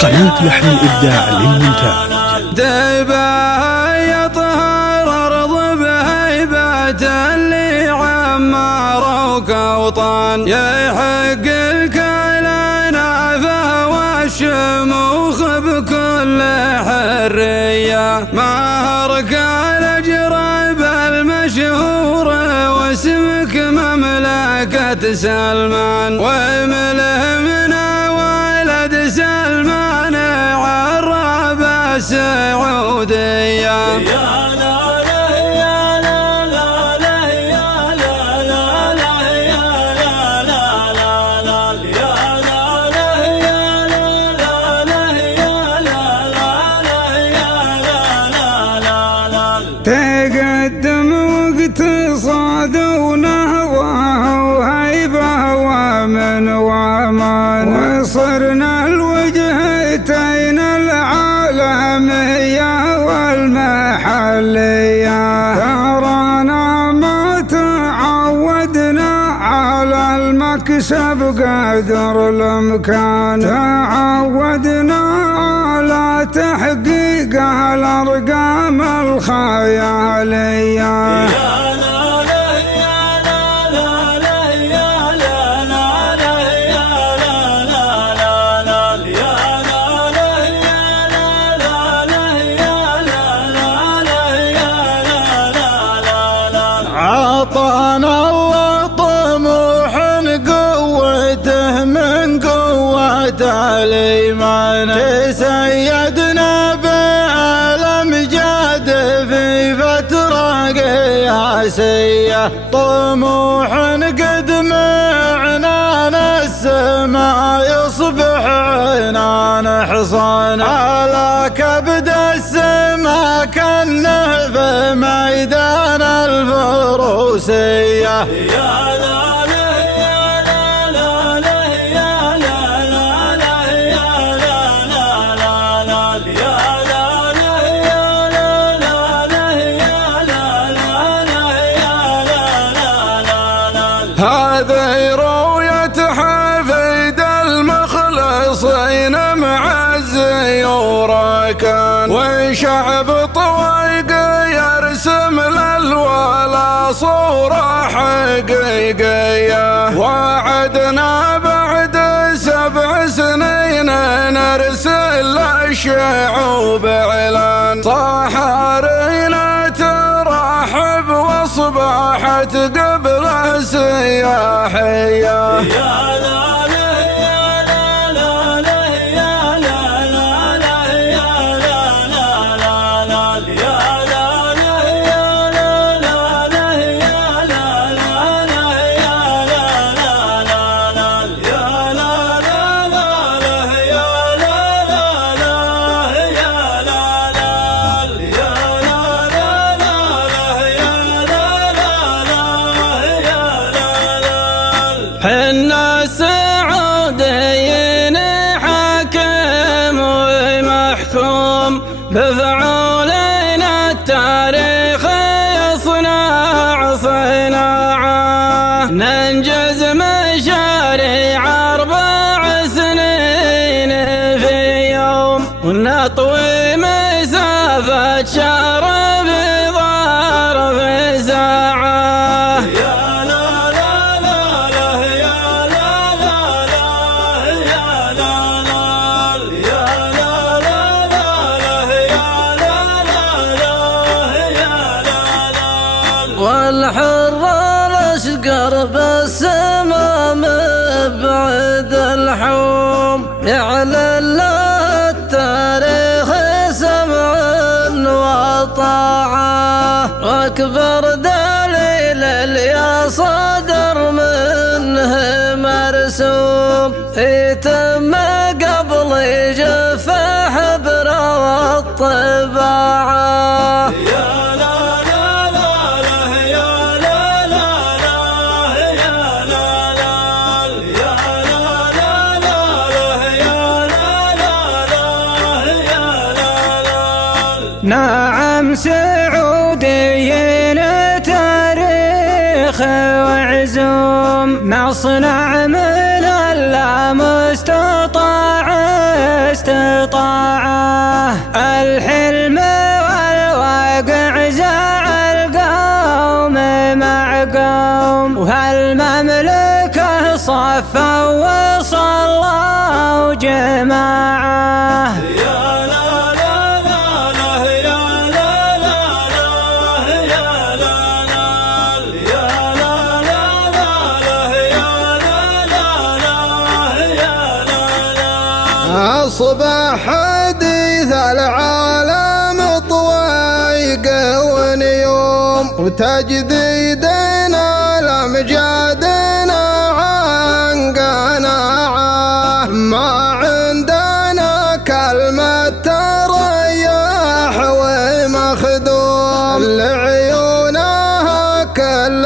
قناة لحن الإبداع للمونتاج. دبا يطهر أرض بهيبة اللي عمروا كوطن، يحق الكلنا والشموخ بكل حرية، مهرك الأجرب المشهور واسمك مملكة سلمان، وملهمنا ولد سلمان عرب السعودية. تقدم واقتصاد ونهضة وهيبة ومن ومان، وصرنا الوجهتين العالمية والمحلية، ترانا ما تعودنا على المكسب قدر الإمكان، تعودنا على تحقيق الأرقام الخيالية. عطانا الله طموح قوته من قوة الإيمان، تسيدنا بالأمجاد في فترة قياسية، طموح قد معنا السماء يصبح عنان حصان، على كبد السماء كأنه في ميدان الفروسية. هذه رؤية حفيد المخلصين مع الزيور كان، وشعب طويق يرسم للولا صورة حقيقية، وعدنا بعد 7 سنين نرسل للشعوب إعلان، صحارينا ترحب واصبحت قبله سياحية. حنا السعوديين حاكم ومحكوم بفعولنا التاريخ يصنع صناعة، ننجز مشاريع 4 سنين في يوم، ونطوي مسافة شهر بظرف ساعة. والحر الاشقر بالسما مبعد الحوم، يعلن له التاريخ سمع وطاعة، واكبر دليل اللي صدر منه مرسوم، يتم قبل يجف حبر والطباعة. نعم سعودي تاريخ وعزوم، نصنع من المستطاع استطاعه، الحلم والواقع زعل قوم مع قوم، وهالمملكة صفا وصلوا جماعه. أصبح حديث العالم طويق ونيوم، وتجديدنا لأمجادنا عن قناعة، ما عندنا كلمة تريح ومخدوم، لعيونها كل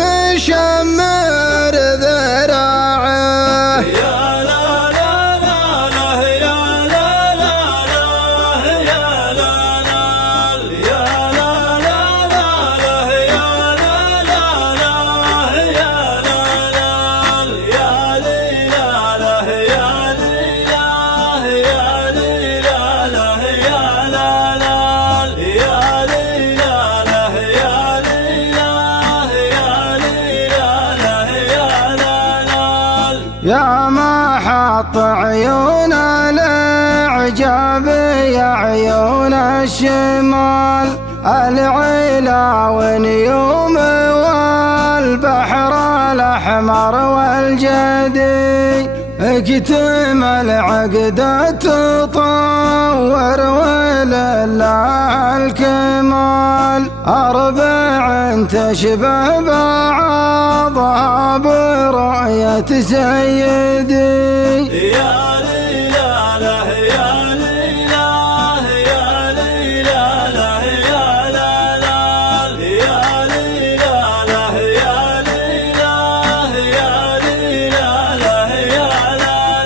مشمر ذراعه. يا ما حط عيون الإعجاب يا عيون الشمال، العلا ونيوم والبحر الأحمر والجدي، اكتم العقد تطور ولله الكمال، أربع تشبه بعضها برؤية سيدي. يا ليلى يا ليلى يا ليلى يا ليلى يا ليلى يا ليلى يا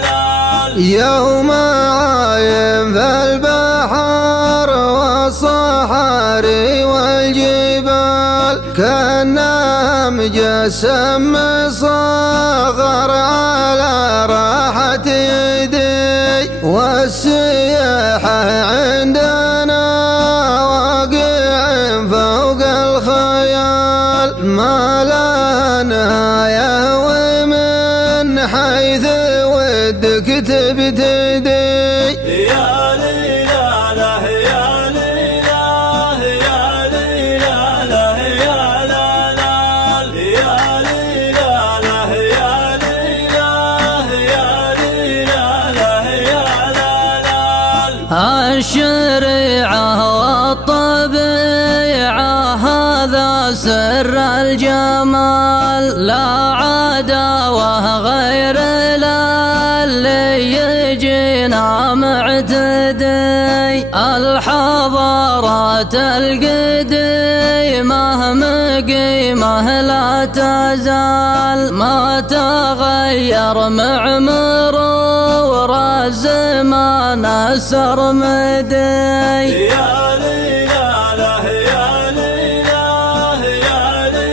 ليلى. يوم عايم في البحر والصحاري والجبال، كأنها مجسم صغر على راحة يدي، والسياحة عندنا واقع فوق الخيال، ما لها نهاية ومن حيث ودك تبتدي. يا ليلى يا ليلى يا ليلى يا ليلى يا ليلى يا ليلى يا ليلى. الشريعة والطبيعة هذا سر الجمال، لا عداوة غير اللي يجينا معتدي، الحضارات القديمة مقيمة لا تزال، ما تغير مع مرور الزمان السرمدي. يا ليلى يا ليلى يا ليلى يا ليلى يا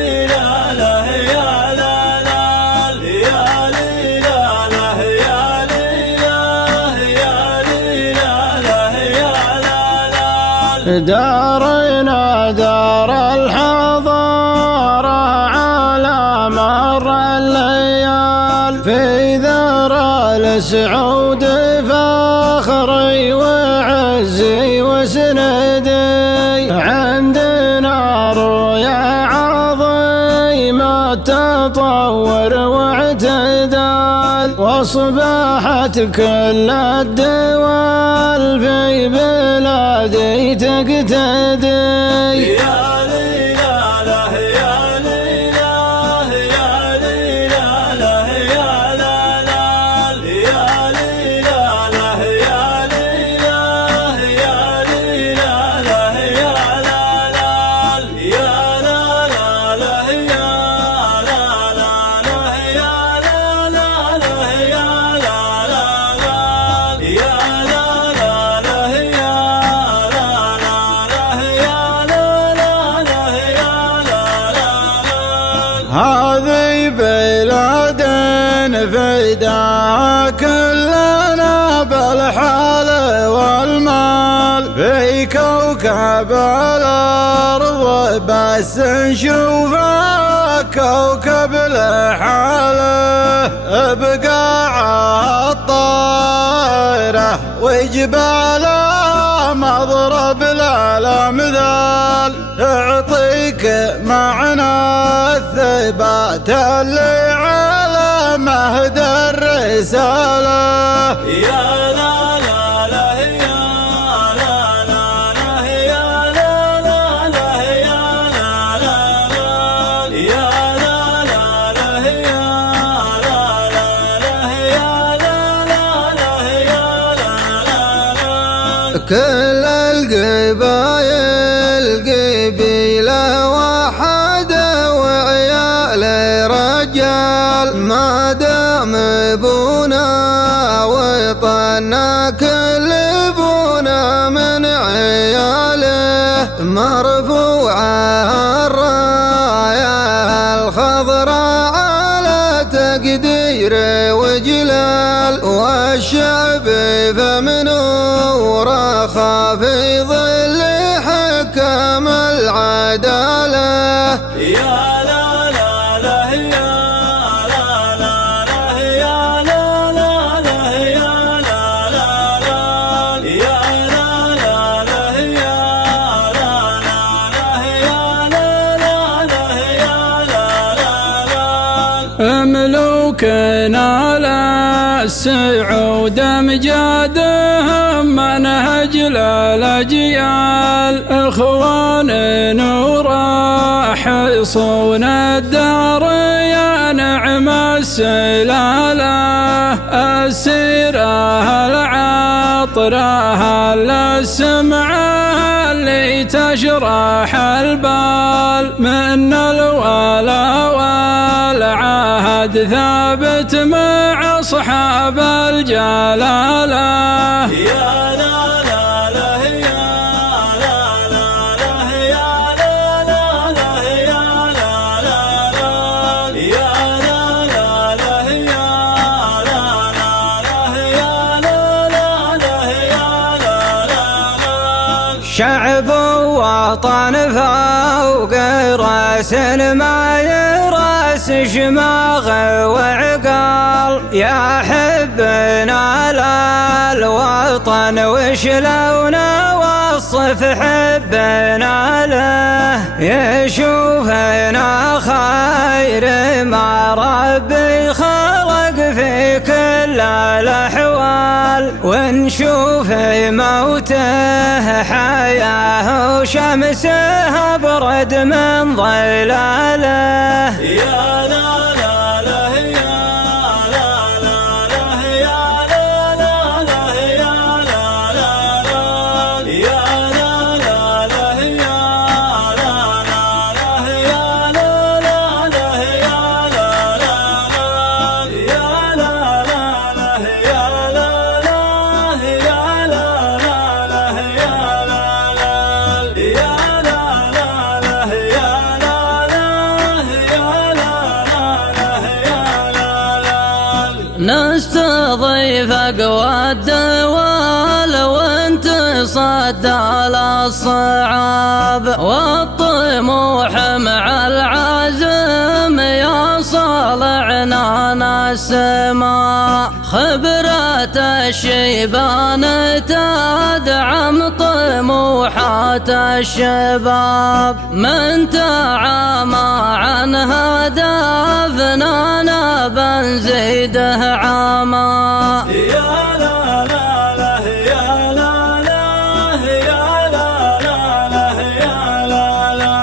ليلى يا ليلى. دارنا دار الحضارة على مر الليال، في ذرى السعود فخري وعزي وسندي، عندنا رؤيا عظيمة تطور واعتدال، واصبحت كل الدول في بلادي تقتدي. يا ليلى يا ليلى يا ليلى يا ليلى يا ليلى يا ليلى يا ليلى يا ليلى. عيدها كلنا بالحال والمال في كوكب الأرض بس نشوفه كوكب لحاله بقاع الطائرة وجباله مضرب للأمثال تعطيك معنى الثبات اللي على مهد الرسالة. يا لا لا لا يا لا لا لا يا لا لا لا يا لا لا لا يا لا لا لا يا لا لا لا يا لا لا لا يا لا لا لا. كل القبايل قبيلة واحدة وعيال رجال ما دام ابونا وطنا كل ابونا من عياله مرفوعة الراية الخضراء على تقدير وجلال والشعب فمنوره خافي ظل حكم العدالة. يا لا لا لا يا لا لا لا يا لا لا لا يا لا لا لا يا لا لا لا يا لا لا لا يا لا لا لا يا لا لا لا. ملوكنا على السعود امجادهم منهج للأجيال اخوان وراح يصون الدار يا نعم السلالة السيرة العطرة السمعة اللي تشرح البال من الولا والعهد ثابت مع أصحاب الجلالة. يا لا لا لا يا لا لا لا يا لا لا لا يا لا لا لا يا لا لا لا يا لا لا لا يا لا لا لا يا لا لا لا. شعب وطن فوق راس ما يراس شماغ وعقال يا حبنا للوطن وشلون وصف حبنا له يشوفنا خير ما ربي خلق في كل الأحوال ونشوف موته حياه وشمسه برد من ظلاله. يا لا لا لا يا لا لا لا يا لا لا لا يا لا لا لا يا لا لا لا يا لا لا لا يا لا لا لا يا لا لا لا يا لا لا لا يا لا لا يا لا لا لا يا لا لا يا لا لا لا يا لا لا يا لا نستضيف أقوى الدول وانتصدى للصعاب والطموح مع العزم يصلعنا السماء خبرة الشيبان تدعم طموحات الشباب من تعامى عن هدفنا بنزيده عاما. يا لا لا لا يا لا لا يا لا لا لا يا لا لا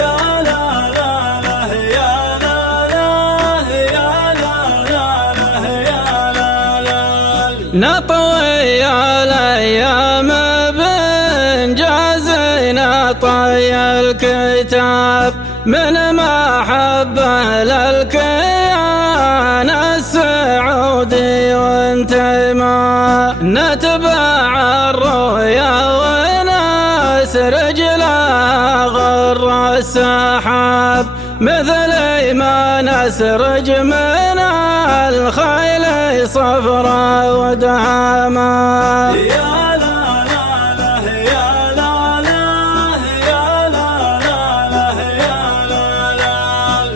يا لا لا لا يا لا لا يا لا لا لا يا لا لا. نطوي الأيام بإنجازنا طي الكتاب من محبة للكيان السعودي وانتماء نتبع الرؤيا ونسرج لا غر السحاب مثل ما نسرج من الخير الزعامة. يا لا لا لا يا لا لا يا لا لا لا يا لا لا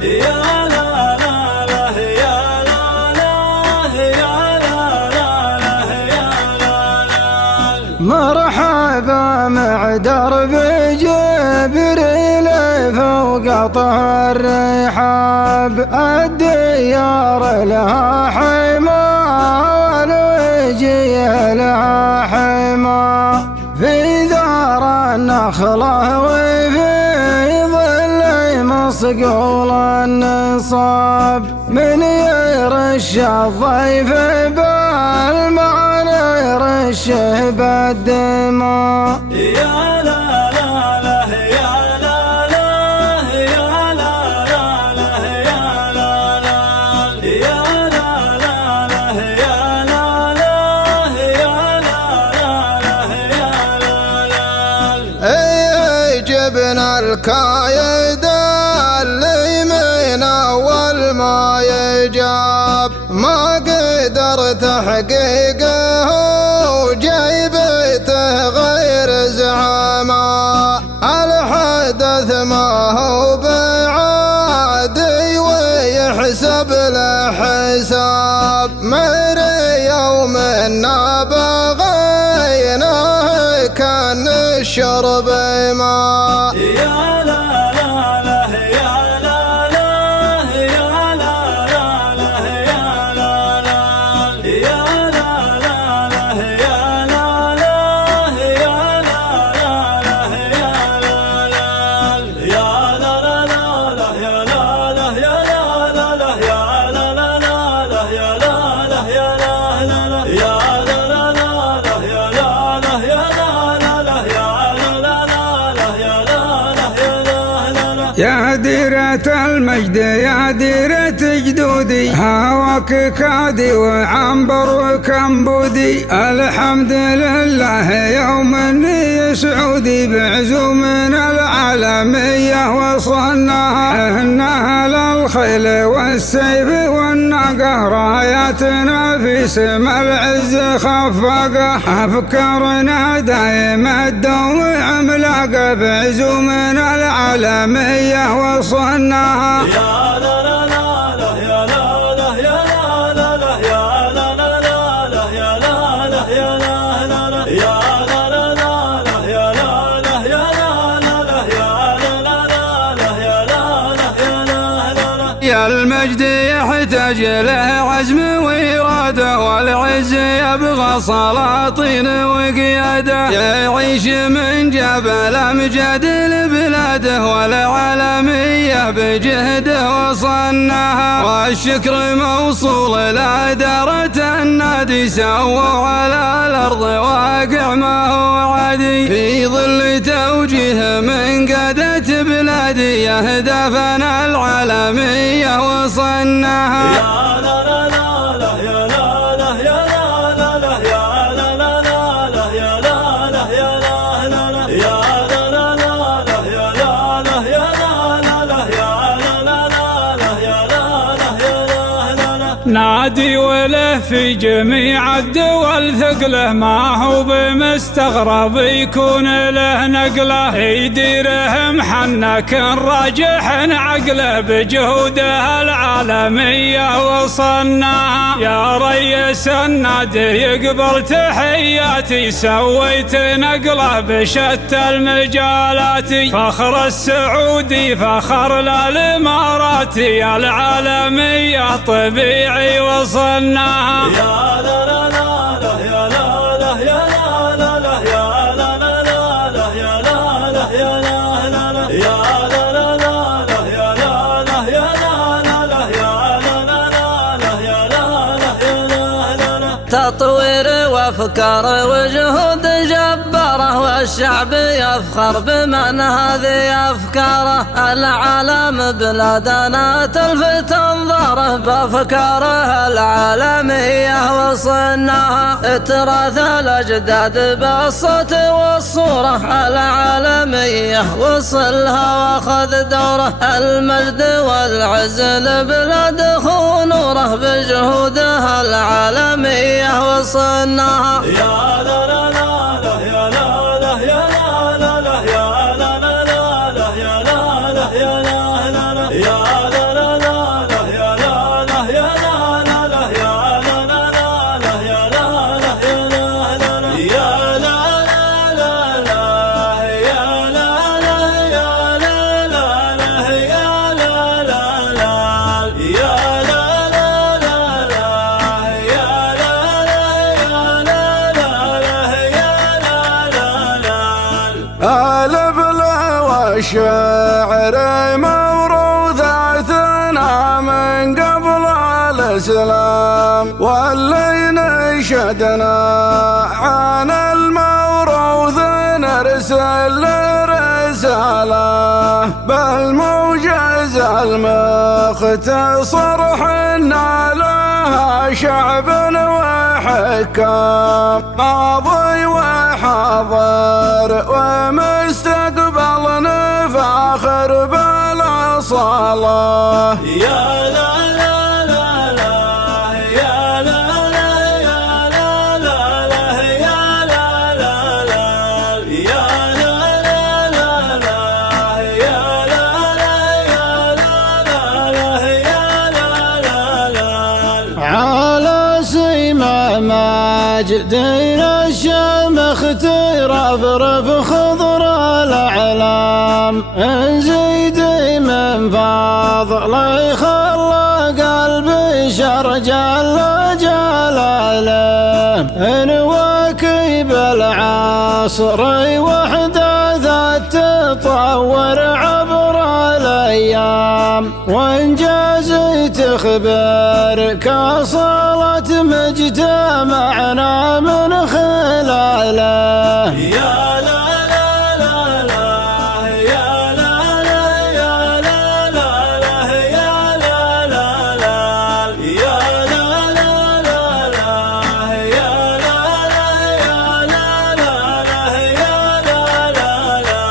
يا لا لا لا يا لا لا يا لا لا لا يا لا لا. مرحبا مع درب جبريل فوق طه الرحاب، الديار لها حما والوجيه لها حما، في ثار النخله وفي ظل مصقول النصاب، من يرش الضيف بالماء يرشه بالدماء. يا لا لا لا يا لا لا يا لا لا لا يا لا لا يا لا لا لا يا لا لا يا لا لا لا يا لا لا. اي جبنا الكايد اللي من اول ما يجاب، ما قدر تحقيقه وجيبته غير زعامة، الحدث ما هو بعادي ويحسب له حساب، مر يومنا بغيناه كان الشرب ماء. يا لا لا لا يا لا لا يا لا لا لا يا لا لا يا لا لا لا يا لا لا يا لا لا لا يا لا لا يا لا لا لا يا لا لا يا لا لا لا يا لا لا لا يا لا لا يا لا لا لا يا لا لا لا يا لا لا يا لا لا لا يا لا لا لا يا لا لا يا لا لا لا. يا ديرة المجد يا ديرة جدودي، هواك كادي وعنبر وكمبودي، الحمد لله يوم سعودي بعزوم العالمية وصلناها، إنها للخيل والسيف والناقة راياتنا في سما العز خفاقة، أفكارنا دايم الدوم عملاقة بعزوم العالمية وصلناها. يا لا لا لا لا يا لا لا يا لا لا لا يا لا لا لا لا يا لا لا يا لا لا لا يا لا لا لا لا يا لا لا يا لا لا لا يا لا لا لا يا لا لا يا لا لا لا. يا المجد يحتاج له عزم وإرادة، والعز يبغى سلاطين وقيادة، يعيش من جبل أمجد لبلاده، والعالمية بجهده وصنها، والشكر موصول لإدارة النادي، سووا على الأرض واقع ما هو عادي، في ظل توجيه من قادة بلادي، أهدافنا العالمية وصنها. يا لا لا لا لا يا لا لا يا لا لا لا يا لا لا لا لا يا لا لا يا لا لا لا يا لا لا لا لا يا لا لا يا لا لا لا يا لا لا لا يا لا لا يا لا لا لا. نادي وله في جميع الدول ثقله، ما هو بمستغرب يكون له نقله، يديره محنك راجح عقله، بجهوده العالمية وصلناها، يا ريس النادي يقبل تحياتي، سويت نقله بشتى المجالات، فخر السعودي فخر للإماراتي، العالمية طبيعي وصلناها. يا لا لا لا لا يا لا لا يا لا لا لا يا لا لا لا لا يا لا لا يا لا لا لا يا لا لا لا لا يا لا لا يا لا لا لا يا لا لا لا يا لا لا يا لا لا لا. تطوير وافكار وجهود جباره، والشعب يفخر بمن هذه افكاره، العالم بلادنا تلفت انظاره، بافكاره العالميه وصلناها، تراث الاجداد بالصوت والصوره، العالميه العالمية وصلها واخذ دوره، المجد والعز لبلاد خونوره بجهودها العالمية وصلناها. يا لا لا لا لا يا لا لا يا لا لا لا يا لا لا لا لا يا لا لا يا لا لا لا يا لا لا لا لا يا لا لا يا لا لا لا يا لا لا لا لا يا لا لا يا لا لا لا يا لا لا لا يا لا لا يا لا لا لا يا لا لا لا يا لا لا لا يا لا لا لا البلا والشعر موروثاتنا من قبل الإسلام، واللي نشدنا عن الموروث نرسل رسالة بالموجز المختصر، حنا لها شعب وحكام ماضي وحاضر ومستقبل نفاخر بالأصالة. يا لا لا لا لا يا لا لا يا لا لا لا يا لا لا لا يا لا لا لا لا يا لا لا يا لا لا لا يا لا لا لا على سيما ماجدين الشمخ ترفرف خضر الأعلام، نزيدي من فضلي خلى قلبي شرجل جلاله، نواكب العصر وحداثة تطور عبر الأيام، وإنجازي تخبرك صارت مجتمعنا من خلاله. يا لا لا لا لا يا لا لا يا لا لا لا يا لا لا لا يا لا لا لا لا يا لا لا يا لا لا لا يا لا لا لا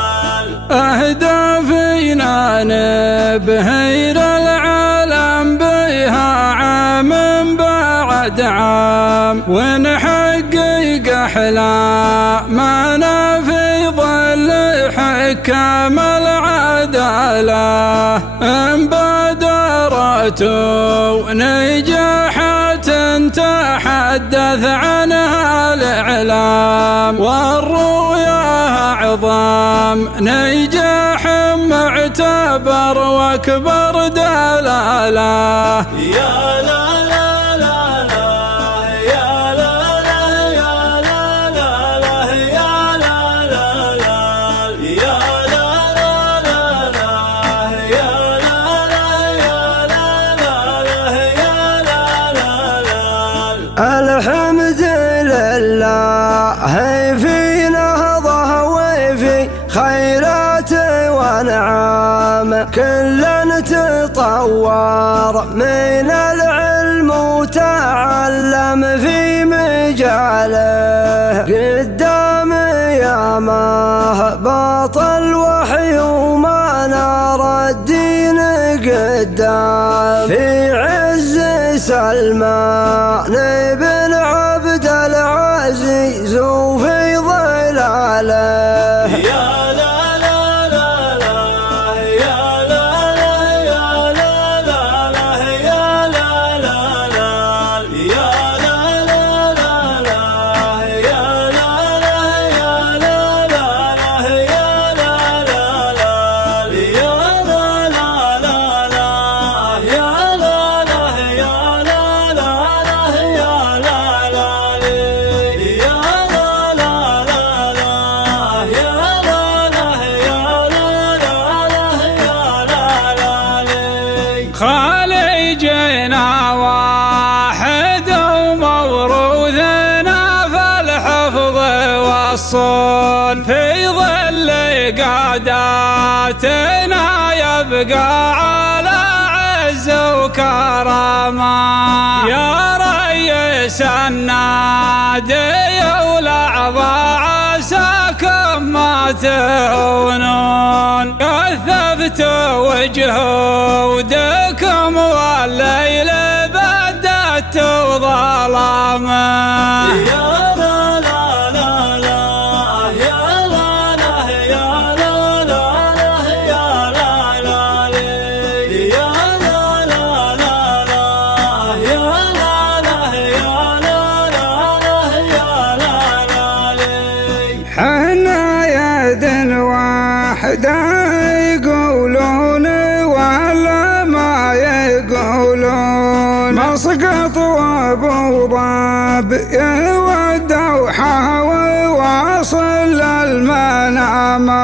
أهدافنا نبهر العالم بها عام بعد عام، ونحقق أحلامنا في ظل حكام العدالة، مبادرات ونجاحات تحدث عنها الإعلام، والرؤيا عظام نجاح معتبر واكبر دلالة. يا لا لا لا لا يا لا لا يا لا لا لا يا لا لا لا يا لا لا لا لا يا لا لا يا لا لا لا يا لا لا لا. الحمد لله في نهضه وفي خيرات ونعام، كلا تطور من العلم وتعلم في مجاله، قدام يا مهبط الوحي ومنار الدين قدام، في عز سلمان بن عبد العزيز وفي ظلاله. يا لا لا لا لا يا لا لا يا لا لا لا يا لا لا لا يا لا لا لا لا يا لا لا يا لا لا لا يا لا لا لا يا لا لا لا لا يا لا لا يا لا لا لا يا لا لا يا لا لا لا لا يا لا لا يا لا لا لا يا لا لا خالجنا واحد وموروثنا في الحفظ والصون، في ظل قاداتنا يبقى على عز وكرامة، يا ريس النادي والأعضاء عساكم ما تهونون كثفت وجهودكم والليل بدت ظلامه حنا يد واحدة يقولون ولا ما يقولون مسقط وابو ضاب يودع حاول واصل المنامة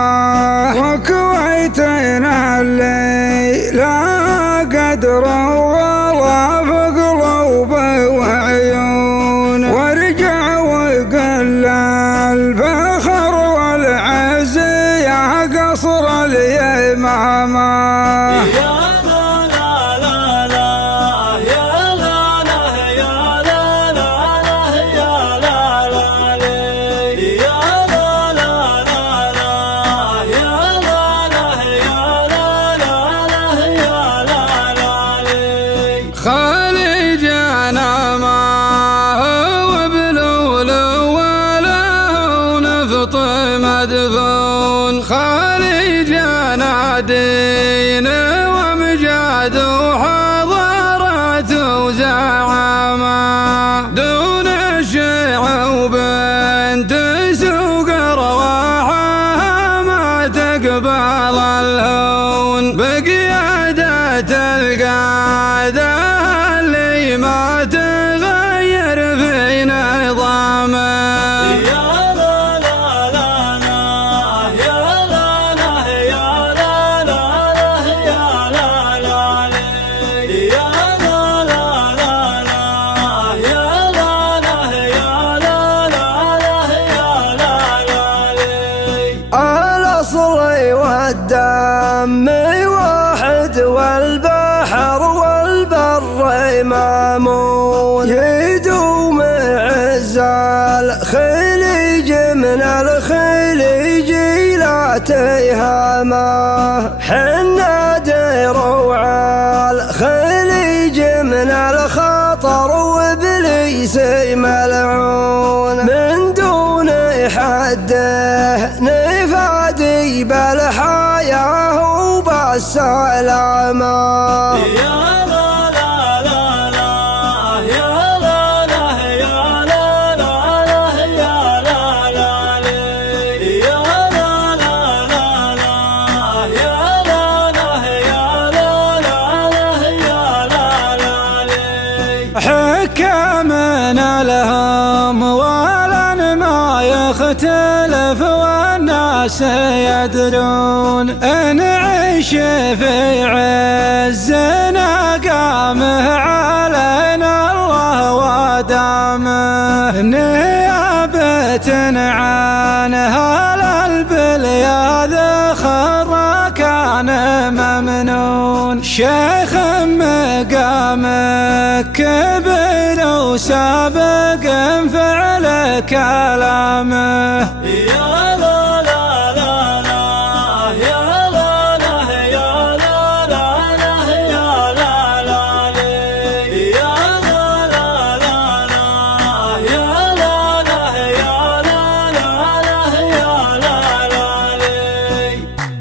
وكويتنا اللي لا قدر والله بقلوب وعيون ورجع وقل الفخر والعز يا قصر اليمامة خالجنا ما هو بلول ولا هو نفط مدفون خالجنا دين ومجاد وحضارة وزعامة دون الشعوب انت سوق رواحها ما تقبل الهون بقيادة القادة اللي ما تغير في نظامه الأصل والدم واحد والبحر والبر مامون يدوم عز الخليج من الخليج لا تيهامه حنا دروع الخليج من الخطر وابليس ملعون من دون حده نفادي بالحياه وبالسلامه حكمنا لهم ولن ما يختلف والناس يدرون ان عيش في عزنا قامه علينا الله ودامه نيابة عن هل البلياد خضرا كان ممنون شيخ مقامك كبر وسابق فعل كلامه